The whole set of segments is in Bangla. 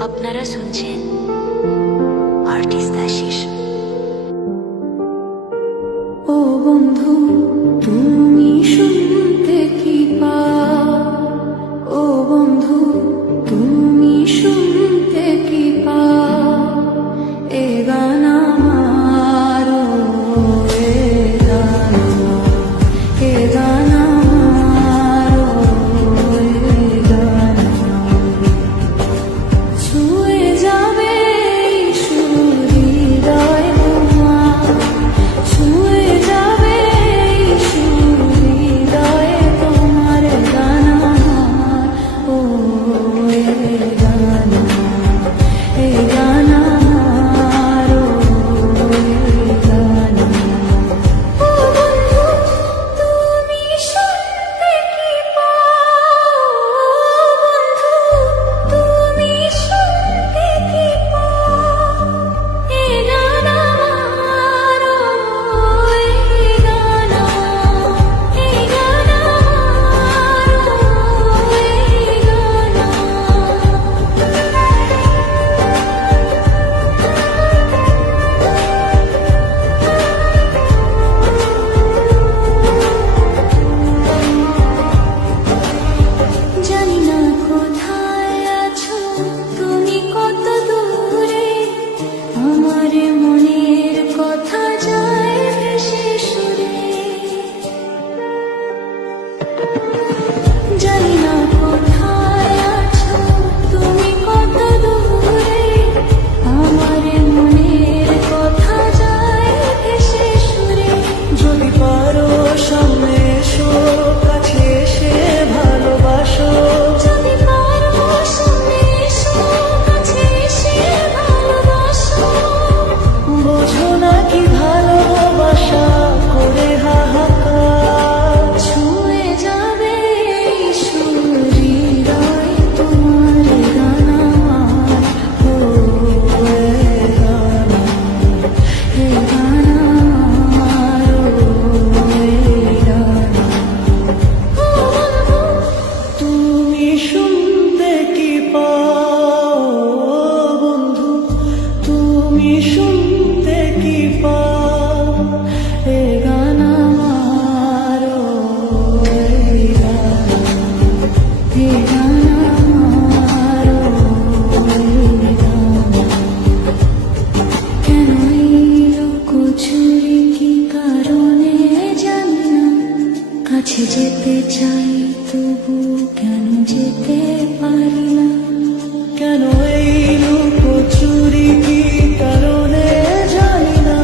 আপনারা শুনছেন আর্টিস্ট আশিস। ও বন্ধু তুমি শুনতে কি পাও, ও বন্ধু তুমি শুনতে কি পাও, এ গান আমার, এ গান আমার, এ গান আমার, এ গান ছুঁয়ে যাবে সুর হৃদয় তোমার, ছুঁয়ে যাবে সুর হৃদয় তোমার, গান আমার, ও এ গান আমার, এ গান আমার, ও এ গান আমার। ও বন্ধু তুমি শুনতে কি পাও, বন্ধু তুমি শুনতে কি পাও, এ গান আমার, এ গান আমার, এ গান আমার, এ গান জানি না কোথায় আছো তুমি, কত দূরে, আমার মনের কথা যায় ভেসে সুরে। জানি না কোথায় আছো তুমি, কত দূরে, আমার মনের কথা যায় ভেসে সুরে। যদি পারো সামনে এসো, কাছে এসে ভালোবাসো। যদি পারো সামনে এসো, কাছে এসে ভালোবাসো। বোঝো না কি ভালোবাসা করে হাহাকার। ছুঁয়ে যাবে সুর হৃদয় তোমার, গান আমার, ও এ গান আমার, এ গান আমার, ও এ গান আমার। ও বন্ধু তুমি শুনতে কি পাও, বন্ধু তুমি শুনতে কি পাও, এ গান আমার, ও এ গান আমার, এ গান আমার, ও এ গান আমার। কেন এলো কচুরি কি কারণে জানি না, কাছে যেতে চাই তবু কেন যেতে পারি না। কেন এই লুকোচুরি কি কারণে জানি না,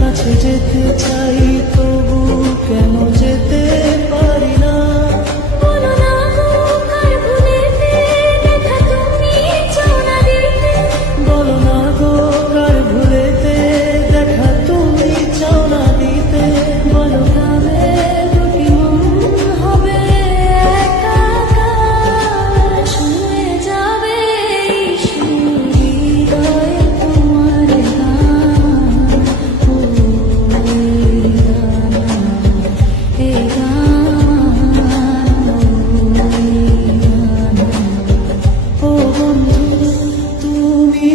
কাছে যেতে চাই তবু কেন যেতে পারি না। বলো না গো কার ভুলেতে দেখা তুমি চাও না দিতে, বলো না গো কার ভুলেতে দেখা তুমি চাও না দিতে। বলো কবে দুটি মন হবে একাকার, ছুঁয়ে যাবে সুর হৃদয় তোমার, গান ও এ গান, ও বন্ধু তুমি